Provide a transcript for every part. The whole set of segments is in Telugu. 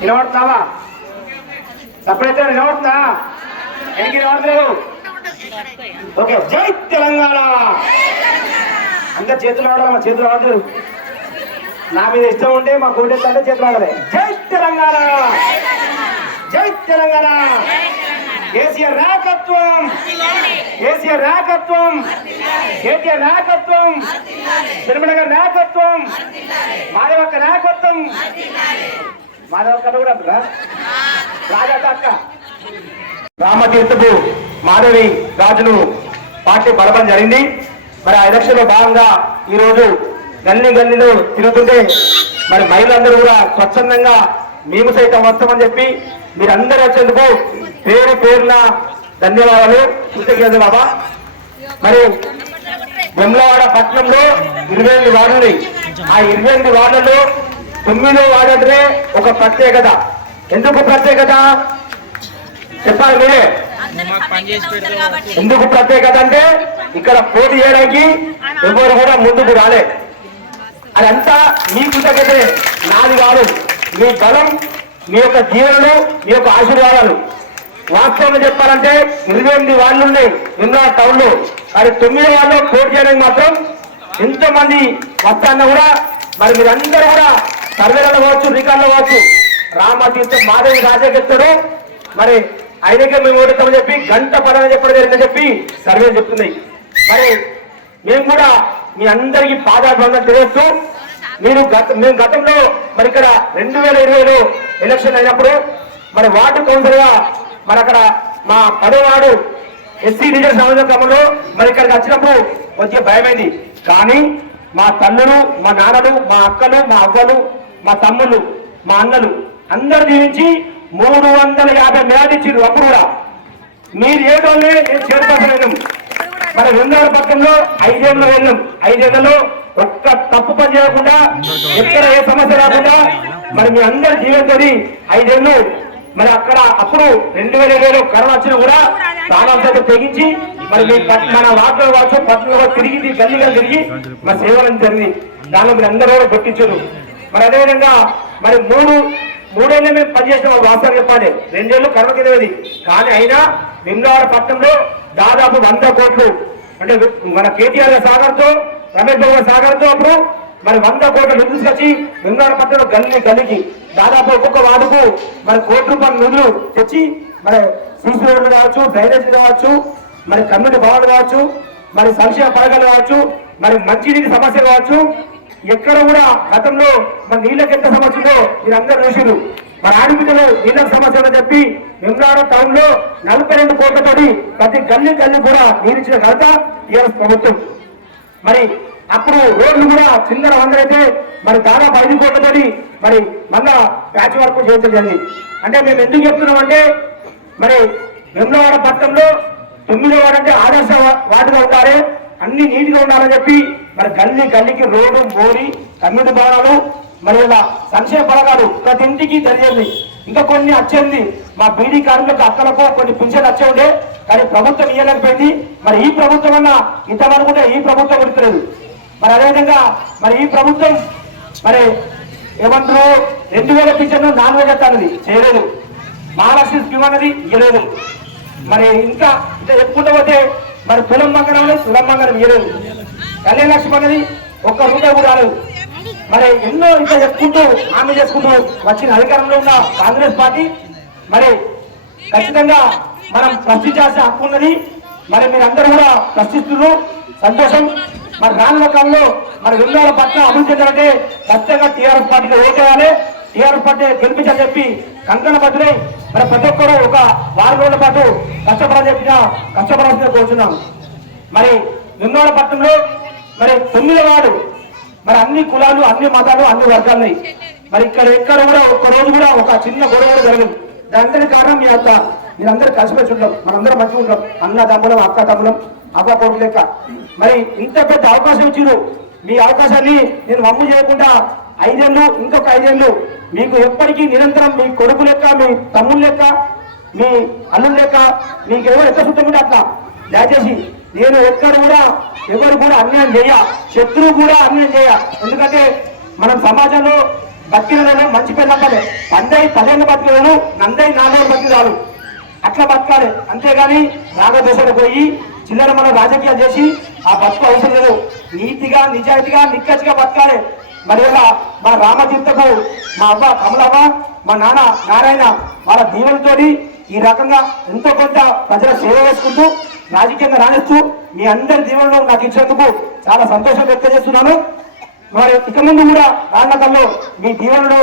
నిలబడతావా సపరేట్ నిలబడతా ఎనికి నిలబడలేదు ఓకే జై తెలంగాణ! అందరు చేతులు ఆడాలి మా చేతులు ఆడలేదు నా మీద ఇష్టం ఉంటే మా కోటెత్త చేతులు ఆడాలి. జై తెలంగాణ! జై తెలంగాణ. కేసీఆర్ నాయకత్వం. కేసీఆర్ నాయకత్వం. కేటీఆర్ నాయకత్వం. తిరుమల గారి నాయకత్వం. మాధవక్క నాయకత్వం. మాధవక్క కూడా అంటారా రాజా రామతీర్థపు మాధవి రాజును పార్టీ బలపడం జరిగింది. మరి ఆ ఎలక్షన్లో భాగంగా ఈరోజు గల్లి గల్లీ గల్లీలో తిరుగుతుంటే మరి మహిళలందరూ కూడా స్వచ్ఛందంగా మేము సైతం వస్తామని చెప్పి మీరందరూ వచ్చేందుకు పేరు పేరున ధన్యవాదాలు. కృతజ్ఞత బాబా. మరి వెమ్లవాడ పట్టణంలో ఇరవై ఎనిమిది వార్డులు ఉన్నాయి. ఆ ఇరవై ఎనిమిది వార్డులలో తొమ్మిదో వార్డు ఒక ప్రత్యేకత. ఎందుకు ప్రత్యేకత? చెప్పాలి మీరే. ఎందుకు ప్రత్యేకత అంటే ఇక్కడ పోటీ చేయడానికి ఎవరు కూడా ముందుకు రాలే. అదంతా మీ కృతజ్ఞతే నాది కాదు. మీ బలం మీ యొక్క జీవనలు మీ యొక్క ఆశీర్వాదాలు. వాస్తవంగా చెప్పాలంటే ఇరవై ఎనిమిది వాళ్ళు ఉన్నాయి ఉన్న టౌన్లో మరి తొమ్మిది వాళ్ళు పోటీ చేయడానికి మాత్రం ఎంతో మంది వస్తాన్న కూడా మరి మీరందరూ కూడా సర్వేలలో కావచ్చు రికార్డులో కావచ్చు రామతీర్థం మాధవి రాజకెత్తాడు మరి ఆయనకే మేము ఓడిస్తామని చెప్పి గంట పడని చెప్పడం జరిగిందని చెప్పి సర్వే చెప్తున్నాయి. మరి మేము కూడా మీ అందరికీ పాదాభివందన తెలియస్తూ మీరు గత మేము గతంలో మరి ఇక్కడ రెండు వేల ఇరవైలో ఎలక్షన్ అయినప్పుడు మరి వార్డు కౌన్సిలర్గా మరి అక్కడ మా పదో వార్డు ఎస్సీ డిజైన్ సమాజం క్రమంలో మరి ఇక్కడికి వచ్చినప్పుడు కొంచెం భయమైంది. కానీ మా తల్లులు మా నాన్నలు మా అక్కలు మా అవ్వలు మా తమ్ముళ్ళు మా అన్నలు అందరు దీవించి మూడు వందల యాభై మేడ ఇచ్చిండ్రు అప్పుడు కూడా. మీరు ఏడోళ్ళే నేను చేరుకోలేను రెండు వేల పక్షంలో ఐదేళ్ళు వెళ్ళాం ఐదేళ్ళలో ఒక్క తప్పు పని చేయకుండా ఎక్కడ ఏ సమస్య రాకుండా మరి మీ అందరి జీవితంతో ఐదేళ్ళు మరి అక్కడ అప్పుడు రెండు వేల ఇరవైలో కరోనా వచ్చినా కూడా ప్రాణాలతో తెగించి మరి మీ మన వార్తలు కావచ్చు పట్టణంలో తిరిగి గల్లీగా తిరిగి మరి సేవలు జరిగింది దానిలో మీరు అందరూ కూడా మరి అదేవిధంగా మరి మూడు మూడేళ్ళు మేము పనిచేసిన వాళ్ళు వాస్తవం చెప్పాలి రెండేళ్ళు కరోనా కిందది కానీ అయినా నిమ్మవాడ పట్టణంలో దాదాపు వంద కోట్లు అంటే మన కేటీఆర్ సాగర్తో రమేష్ బాబు సాగర్తో అప్పుడు మరి వంద కోట్ల నిధులు తీసుకొచ్చి నిన్నవాడ పట్టణం గల్లి గల్లికి దాదాపు ఒక్కొక్క వార్డుకు మరి కోటి రూపాయల నిధులు తెచ్చి మరి సీసీ రోడ్లు కావచ్చు డ్రైనేజ్ కావచ్చు మరి కమ్యూనిటీ భవన్లు కావచ్చు మరి సంక్షేమ పథకాలు కావచ్చు మరి మంచినీటి సమస్య కావచ్చు ఎక్కడ కూడా గతంలో మన నీళ్ళకి ఎంత సమస్య ఉందో మీరందరూ చూసిరు మన ఆడబిడ్డలు నీళ్ళకి సమస్య ఉందని చెప్పి వెమ్లాడ టౌన్లో నలభై రెండు కోట్లతోటి ప్రతి గల్లి గల్లి కూడా నీరిచ్చిన ఘనత టీఆర్ఎస్ ప్రభుత్వం. మరి అప్పుడు రోడ్లు కూడా చిల్లర వందలైతే మరి దాదాపు ఐదు మరి మళ్ళా ప్యాచ్ వర్క్ చేయించడం అంటే మేము ఎందుకు చెప్తున్నాం అంటే మరి వెమ్లవాడ పట్టణంలో తొమ్మిదో వాడు అంటే ఆదర్శ వాటిగా ఉండాలి. అన్ని నీట్గా ఉండాలని చెప్పి మరి గల్లీ గల్లీకి రోడ్డు మోరి కమ్యూనిటీ భవనాలు మరి ఇలా సంక్షేమ పథకాలు ప్రతి ఇంటికి తెలియదు ఇంకా కొన్ని వచ్చేది మా బీడీ కార్మికులకు అక్కలకు కొన్ని పింఛన్లు వచ్చే ఉండే కానీ ప్రభుత్వం ఇవ్వలేకపోయింది మరి ఈ ప్రభుత్వం అన్న ఇంతవరకు ఈ ప్రభుత్వం గుర్తులేదు. మరి అదేవిధంగా మరి ఈ ప్రభుత్వం మరి ఏమంటారు? రెండు వేల కిచెన్ నాన్ వెజ్ అన్నది చేయలేదు. మహాలక్ష్మి స్కీమ్ అన్నది ఇవ్వలేదు మరి ఇంకా ఇంకా చెప్పుకుంటూ పోతే మరి తులం మంగనం అనేది తులం మంగనం ఇవ్వలేదు కళ్యాణ లక్ష్మి అనేది ఒక్క రూపాయి కూడా రాలేదు. మరి ఎన్నో ఇంకా చెప్పుకుంటూ హామీ చేసుకుంటూ వచ్చిన అధికారంలో ఉన్న కాంగ్రెస్ పార్టీ మరి ఖచ్చితంగా మనం ప్రశ్నించాల్సిన హక్కు ఉన్నది. మరి మీరందరూ కూడా ప్రశ్నిస్తున్నారు. సంతోషం. మరి దాని కాలంలో మన వెల్లుల పట్ల అభివృద్ధి చెందాలంటే ఖచ్చితంగా టీఆర్ఎస్ పార్టీకి ఓటేయాలి. టీఆర్ఎస్ పార్టీ గెలిపించాలని చెప్పి కంకణ బద్దులై మరి ప్రతి ఒక్కరు ఒక వారం రోజుల పాటు కష్టపడాలని చెప్పిన కష్టపడాల్సిన కోరుతున్నాం మరి వెన్నోడ పట్టణంలో మరి తొమ్మిది వాడు మరి అన్ని కులాలు అన్ని మతాలు అన్ని వర్గాలు ఉన్నాయి. మరి ఇక్కడ ఎక్కడ కూడా ఒక్క రోజు కూడా ఒక చిన్న గొడవ కూడా జరగదు దాని కారణం మీ యొక్క మీరందరూ కలిసిపోయి ఉంటాం మనందరం మంచిగా ఉంటాం అన్న తమ్ములం అక్క తమ్ములం. అక్క లెక్క. మరి ఇంత పెద్ద అవకాశం ఇచ్చిరు మీ అవకాశాన్ని నేను వమ్ము చేయకుండా ఐదేళ్ళు ఇంకొక ఐదేళ్ళు మీకు ఎప్పటికీ నిరంతరం మీ కొడుకు లెక్క మీ తమ్ముడు లెక్క మీ అల్లుడు లెక్క మీకు ఎవరు ఎక్కడ సుట్టముంటే అట్లా. దయచేసి నేను ఎక్కడ కూడా ఎవరు కూడా అన్యాయం చేయ శత్రువు కూడా అన్యాయం చేయ. ఎందుకంటే మనం సమాజంలో బతికిన మంచి పిల్లలు పందై పదేళ్ళు బతికేవారు నందై నాలుగు బతికిరాలు అట్లా బతకాలి. అంతేగాని రాగదశలు పోయి చిల్లర మనం రాజకీయాలు చేసి ఆ బతుకు అవసరం లేదు నీతిగా నిజాయితీగా నిక్కచ్చిగా బతకాలి. మరి ఇలా మా రామతీర్థకు మా అవ్వ కమలమ్మ మా నాన్న నారాయణ వాళ్ళ దీవులతోని ఈ రకంగా ఎంతో కొంత ప్రజల సేవ చేసుకుంటూ రాజకీయంగా రాణిస్తూ మీ అందరి దీవెనలో నాకు ఇచ్చేందుకు చాలా సంతోషం వ్యక్తం చేస్తున్నాను. మరి ఇక ముందు కూడా రాళ్ళకల్లో మీ దీవెనలు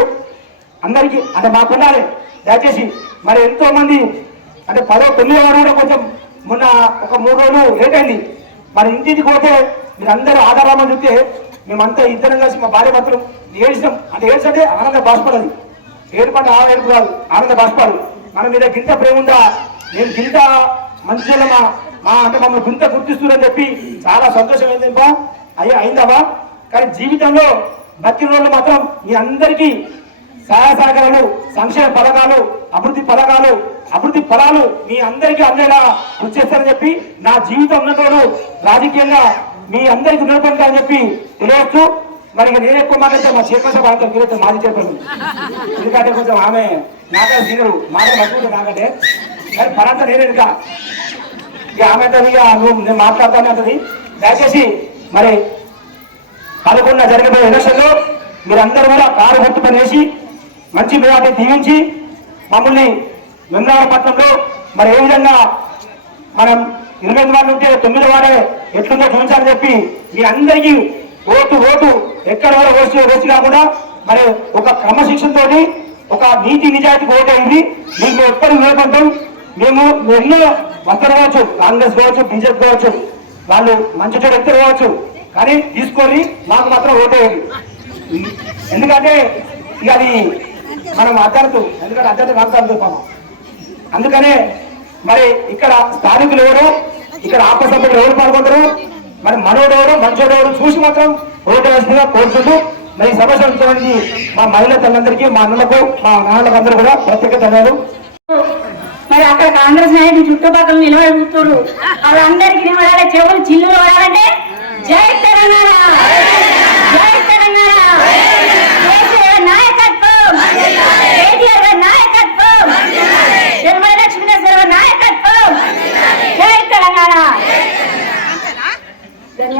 అందరికీ అంటే మాకు ఉండాలి. దయచేసి మరి ఎంతో మంది అంటే పదో తొమ్మిదో వారు కూడా కొంచెం మొన్న ఒక మూడు రోజులు లేట్ అయింది. మరి ఇంటికి పోతే మీరందరూ అందరూ ఆధారామని చూస్తే మేమంతా ఇద్దరం కలిసి మా భార్య భర్తలు ఏడ్చినాం. అంటే ఏడ్చంటే ఆనంద బాష్పాలు అది. ఆ ఏడుపు కాదు ఆనంద బాష్పాలు. మన మీద గింత ప్రేమ ఉందా? నేను గింత మంచిగా మా అంటే మమ్మల్ని గుంత గుర్తిస్తుందని చెప్పి చాలా సంతోషం ఏంటంపా అయ్యా అయిందవా? కానీ జీవితంలో బతికిన రోజులు మాత్రం మీ అందరికీ సహాయ సహకారాలు సంక్షేమ పథకాలు అభివృద్ధి పథకాలు అభివృద్ధి ఫలాలు మీ అందరికీ అందేలా కృషి చేస్తారని చెప్పి నా జీవితం ఉన్నతోడు రాజకీయంగా మీ అందరికి ఉన్నటువంటి అని చెప్పి తెలియవచ్చు మరి నేను ఎక్కువ మాట్లాడితే మా చైర్పర్సన్ మాత్రం మీరైతే మాజీ చైర్పర్సన్. ఎందుకంటే కొంచెం ఆమె నాకంటే సీనియరు. మాట మట్టుకుంటే నాకంటే. కానీ పనంతా నేనే ఇంకా. ఇక ఆమె ఇక నువ్వు నేను మాట్లాడతానే అంటది. దయచేసి మరి పదకొండున జరగబోయే ఎలక్షన్లో మీరందరూ కూడా కారు గుర్తు పని వేసి మంచి మేధాన్ని దీవించి మమ్మల్ని వెంగళపట్నంలో మరి ఏ విధంగా మనం ఇరవై వారు ఉంటే తొమ్మిది వారే ఎట్లుందో చూపించాలని చెప్పి మీ అందరికీ ఓటు ఓటు ఎక్కడ కూడా ఓసి ఓసి కాకుండా మరి ఒక క్రమశిక్షణతో ఒక నీతి నిజాయితీకి ఓటు అయింది. మీకు ఎప్పటికీ వేపడ్డం మేము ఎన్నో వస్తారు కావచ్చు కాంగ్రెస్ కావచ్చు బీజేపీ కావచ్చు వాళ్ళు మంచి చెడు వ్యక్తులు కావచ్చు కానీ తీసుకొని మాకు మాత్రం ఓటేయండి ఎందుకంటే ఇక అది మనం అర్థాలతో ఎందుకంటే అర్థం వాడతారు పాపం అందుకనే మరి ఇక్కడ స్థానికులు ఎవరు? ఇక్కడ ఆపసభ్యులు ఎవరు పాల్గొంటారు? మరి మనోడెవరు మంచోడెవరు చూసి మాత్రం ఓటు వేసిందిగా కోరుకుంటూ మరి ఈ సమస్య మా మహిళా తల్లందరికీ మా అన్నలకు మా నాన్నలకు అందరూ కూడా ప్రత్యేక ధన్యవాదాలు. మరి అక్కడ కాంగ్రెస్ నాయకులు చుట్టుపక్కల నిలబడి కూర్చోరు వాళ్ళందరికీ నిలబడాలి చెవులు చిల్లు పడాలంటే జై తెలంగాణ జై తెలంగాణ కేసీఆర్ నాయకత్వం కేటీఆర్ గారి నాయకత్వం నిర్మల లక్ష్మీనరసింహ గారి నాయకత్వం జై తెలంగాణ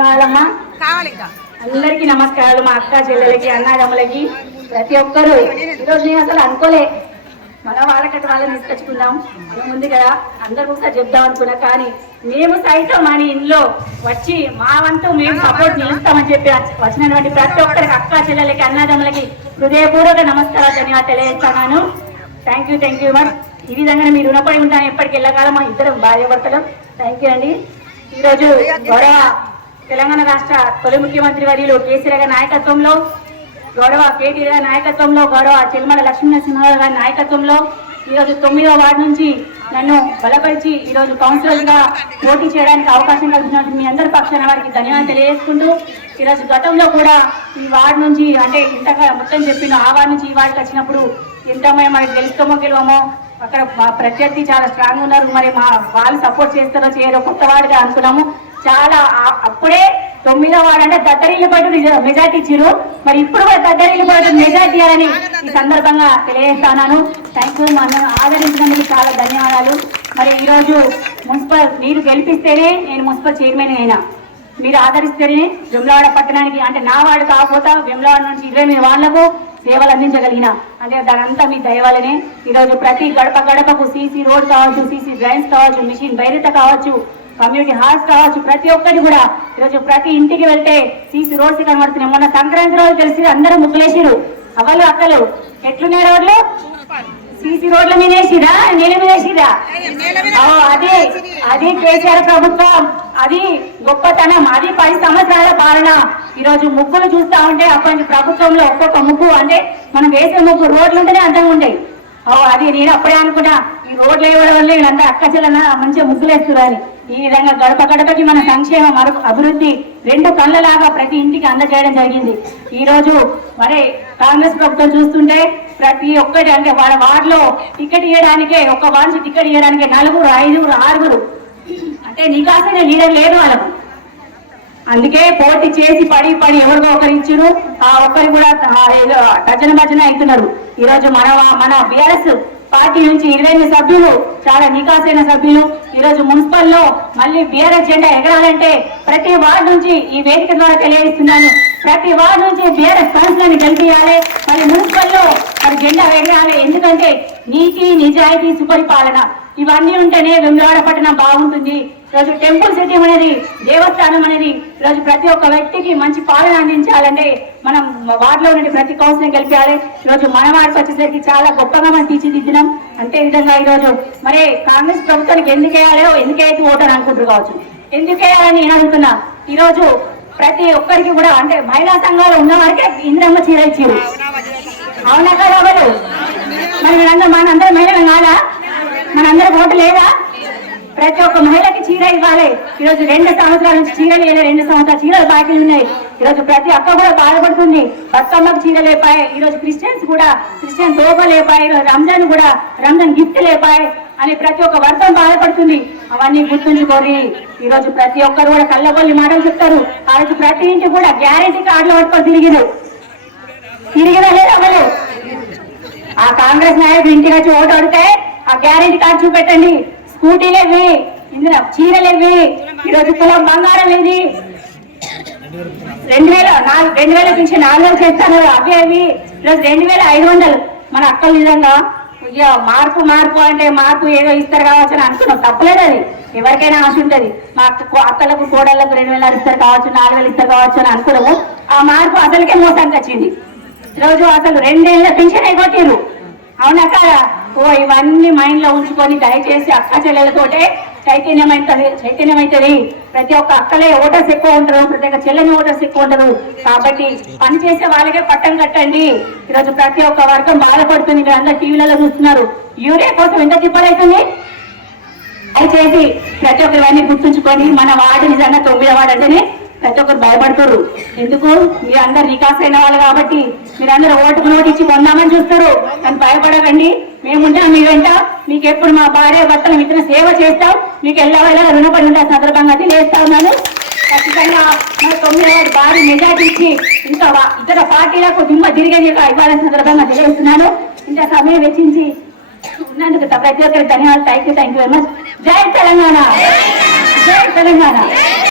ధన్యవాదాలమ్మా అందరికీ నమస్కారాలు మా అక్క చెల్లెలకి అన్నదమ్ములకి. ప్రతి ఒక్కరు ఈరోజు నేను అసలు అనుకోలే. మన వాళ్ళకట్టు వాళ్ళని తీసుకొచ్చుకుందాం. ముందు కదా అందరూ కూడా చెప్దాం అనుకున్నా. కానీ మేము సైతం మన ఇంట్లో వచ్చి మా వంతు మేము సపోర్ట్ నిలుస్తామని చెప్పి వచ్చినటువంటి ప్రతి ఒక్కరికి అక్క చెల్లెలకి అన్నదమ్ములకి హృదయపూర్వక నమస్కారాలు ధన్యవాదాలు తెలియజేస్తున్నాను. Thank you thank you much ఈ విధంగా మీరు రుణపడి ఉంటాను ఎప్పటికి వెళ్ళగాలం మా ఇద్దరం భార్యాభర్తలు. థ్యాంక్ యూ అండి. ఈరోజు గౌరవ తెలంగాణ రాష్ట్ర తొలి ముఖ్యమంత్రి వర్యులు కేసీఆర్ గారి నాయకత్వంలో గౌరవ కేటీఆర్ గారి నాయకత్వంలో గౌరవ చెల్మల లక్ష్మీనరసింహ గారి నాయకత్వంలో ఈరోజు తొమ్మిదవ వార్డు నుంచి నన్ను బలపరిచి ఈరోజు కౌన్సిలర్గా పోటీ చేయడానికి అవకాశం కల్పించినట్టు మీ అందరి పక్షాన వారికి ధన్యవాదాలు తెలియజేసుకుంటూ ఈరోజు గతంలో కూడా ఈ వార్డు నుంచి అంటే ఇంతగా మొత్తం చెప్పిన ఆ వార్డు నుంచి ఈ వార్డుకి వచ్చినప్పుడు ఎంతమంది మనకి గెలుస్తామో గెలవమో అక్కడ మా ప్రత్యర్థి చాలా స్ట్రాంగ్ ఉన్నారు. మరి మా వాళ్ళు సపోర్ట్ చేస్తారో చేయరో కొత్త వాడిగా అనుకున్నాము. చాలా అప్పుడే తొమ్మిదో వాడు అంటే దద్దరిల్లు పాటు మెజార్టీ ఇచ్చిరు మరి ఇప్పుడు కూడా దద్దరిల్లు పాటు మెజార్టీ అని ఈ సందర్భంగా తెలియజేస్తున్నాను. థ్యాంక్ యూ మన ఆదరించినందుకు చాలా ధన్యవాదాలు. మరి ఈరోజు మున్సిపల్ మీరు గెలిపిస్తేనే నేను మున్సిపల్ చైర్మన్ అయినా. మీరు ఆదరిస్తేనే విమ్లవాడ పట్టణానికి అంటే నా వాడు కాకపోతే విమ్లవాడ నుంచి ఇరవై ఎనిమిది వాళ్ళకు సేవలు అందించగలిగిన. అంటే దానంతా మీ దయవలనే ఈరోజు ప్రతి గడప గడపకు సీసీ రోడ్ కావచ్చు సీసీ డ్రైన్స్ కావచ్చు మిషన్ బైరిత కావచ్చు. కమ్యూనిటీ హాల్స్ కావచ్చు ప్రతి ఒక్కటి కూడా. ఈరోజు ప్రతి ఇంటికి వెళ్తే సీసీ రోడ్స్ కనబడుతున్నాయి. మొన్న సంక్రాంతి రోజు తెలిసి అందరూ ముగ్గులేసిరు అవలు అక్కలు. ఎట్లున్నాయి రోడ్లు? సీసీ రోడ్ల మీద వేసిరా నేల మీద వేసిరా ఓ, అది అది కేసీఆర్ ప్రభుత్వం. అది గొప్పతనం. అది పది సంవత్సరాల పాలన. ఈ రోజు ముగ్గులు చూస్తా ఉంటే అప్పటి ప్రభుత్వంలో ఒక్కొక్క ముగ్గు అంటే మనం వేసే ముగ్గు రోడ్లు ఉంటేనే అందంగా ఉండేవి అది నేను అప్పుడే అనుకున్నా. ఈ రోడ్లు వేయడం వల్ల వీళ్ళంతా అక్క చెల్లెన మంచిగా ముగ్గులు వేస్తున్నారు ఈ విధంగా గడప గడపకి మన సంక్షేమ మరొక అభివృద్ధి రెండు కళ్ళలాగా ప్రతి ఇంటికి అందజేయడం జరిగింది. ఈ రోజు మరి కాంగ్రెస్ ప్రభుత్వం చూస్తుంటే ప్రతి ఒక్కటి అంటే వాళ్ళ వార్డులో టికెట్ ఇవ్వడానికే ఒక్క వార్డు టికెట్ ఇవ్వడానికి నలుగురు ఐదుగురు ఆరుగురు. అంటే నికాసైన లీడర్ లేరు వాళ్ళకు. అందుకే పోటీ చేసి పడి పడి ఎవరికో ఒకరు ఇచ్చారు. ఆ ఒక్కరు కూడా భజన భజన అవుతున్నారు. ఈ రోజు మన మన బిఆర్ఎస్ పార్టీ నుంచి ఇరవై ఎనిమిది సభ్యులు చాలా నికాసైన సభ్యులు ఈరోజు మున్సిపల్లో మున్సిపల్లో మళ్ళీ బిఆర్ఎస్ జెండా ఎగరాలంటే ప్రతి వార్డు నుంచి ఈ వేదిక ద్వారా తెలియజేస్తున్నాను. ప్రతి వార్డు నుంచి బీఆర్ఎస్ కౌన్సిలర్ని గెలిపించాలి మరి మున్సిపల్లో మరి జెండా ఎగరాలి. ఎందుకంటే నీతి నిజాయితీ సుపరిపాలన ఇవన్నీ ఉంటేనే వెమ్లవాడ పట్టణం బాగుంటుంది. ఈరోజు టెంపుల్ సిటీ అనేది దేవస్థానం అనేది ఈరోజు ప్రతి ఒక్క వ్యక్తికి మంచి పాలన అందించాలంటే మనం వార్డులో నుండి ప్రతి కౌన్సిలింగ్ గెలిపాలి. ఈరోజు మన వాడికి వచ్చేసరికి చాలా గొప్పగా మనం తీర్చిదిద్దినాం అంతే విధంగా ఈరోజు మరి కాంగ్రెస్ ప్రభుత్వానికి ఎందుకు వేయాలో ఎందుకు వేసి ఓటర్ అనుకుంటారు కావచ్చు. ఎందుకు వేయాలని నేను అడుగుతున్నా ఈరోజు ప్రతి ఒక్కరికి కూడా అంటే మహిళా సంఘాలు ఉన్న వారికే ఇంద్రమ్మ చీర ఇచ్చారు అవునా కదా మరి మనందరం మహిళలు కాదా? మనందరం ఓటు లేదా? ప్రతి ఒక్క మహిళకి చీర ఇవ్వాలి. ఈరోజు రెండు సంవత్సరాల నుంచి చీర లేదు రెండు సంవత్సరాల చీరలు బాకీలు ఉన్నాయి. ఈరోజు ప్రతి అక్క కూడా బాధపడుతుంది. బతుకమ్మకు చీర లేపాయి. ఈరోజు క్రిస్టియన్స్ కూడా క్రిస్టియన్ దోప లేపాయి. ఈరోజు రంజాన్ కూడా రంజాన్ గిఫ్ట్ లేపాయి అని ప్రతి ఒక్క వర్గం బాధపడుతుంది. అవన్నీ గుర్తుంచుకోరి ఈరోజు ప్రతి ఒక్కరు కూడా కళ్ళబొల్లి మాటలు చెప్తారు. ఆ రోజు ప్రతి ఇంటి కూడా గ్యారెంటీ కార్డులు పట్టుకొని తిరిగిరు. తిరిగినా లేదా వాళ్ళు ఆ కాంగ్రెస్ నాయకుడు ఇంటికి వచ్చి ఓటు అడితే ఆ గ్యారెంటీ కార్డు చూపెట్టండి. స్కూటీలు ఇవి. ఇందులో చీరలు ఇవి. ఈరోజు కులం బంగారం ఇది. రెండు వేల నాలుగు రెండు వేల నుంచి నాలుగు వేలు చేస్తాను. అవి అవి. ఈరోజు రెండు వేల ఐదు వందలు. మన అక్కల నిజంగా ఇక మార్పు మార్పు అంటే మార్పు ఏదో ఇస్తారు కావచ్చు అని అనుకున్నాం. తప్పలేదు అది. ఎవరికైనా ఆశ ఉంటుంది. మా అక్క అక్కలకు కోడళ్ళకు రెండు వేలు ఇస్తారు కావచ్చు నాలుగు వేలు ఇస్తారు కావచ్చు అని అనుకున్నాము. ఆ మార్పు అసలుకే మోసానికి వచ్చింది. ఈరోజు అసలు రెండేళ్ళ పెన్షన్ అయిపోతారు అవునా కదా? ఓ ఇవన్నీ మైండ్లో ఉంచుకొని దయచేసి అక్క చెల్లెలతోటే చైతన్యం అవుతుంది చైతన్యం అవుతుంది ప్రతి ఒక్క అక్కలే ఓటర్స్ ఎక్కువ ఉంటారు ప్రతి ఒక్క చెల్లెని ఓటర్స్ ఎక్కువ ఉంటారు. కాబట్టి పని చేసే వాళ్ళకే పట్టం కట్టండి. ఈరోజు ప్రతి ఒక్క వర్గం బాధపడుతుంది ఇక్కడ అందరు టీవీలలో చూస్తున్నారు. యూరియా కోసం ఎంత తిప్పలవుతుంది దయచేసి ప్రతి ఒక్కరు ఇవన్నీ గుర్తుంచుకొని మన వార్డు నిజంగా తొమ్మిది వార్డు అంటేనే ప్రతి ఒక్కరు భయపడతారు. ఎందుకు? మీరందరు అందరు నికాస్ అయిన వాళ్ళు కాబట్టి మీరందరూ ఓటుకు నోటు ఇచ్చి పొందామని చూస్తారు కానీ భయపడకండి. మేముంటాం మీ వెంట. మీకు ఎప్పుడు మా భార్య భర్తలు ఇచ్చిన సేవ చేస్తాం. మీకు ఎలా వెళ్ళా రుణపడి ఉండే సందర్భంగా తెలియజేస్తా ఉన్నాను. ఖచ్చితంగా మన తొమ్మిది వాడు భారీ మెజార్టీ ఇచ్చి ఇంకా ఇతర పార్టీలకు దిమ్మ తిరిగి ఇవ్వాలని సందర్భంగా తెలియజేస్తున్నాను ఇంకా సమయం వెచ్చించి ఉన్నందుకు ప్రతి ఒక్కరికి ధన్యవాదాలు. Thank you thank you very much జై తెలంగాణ. జై తెలంగాణ.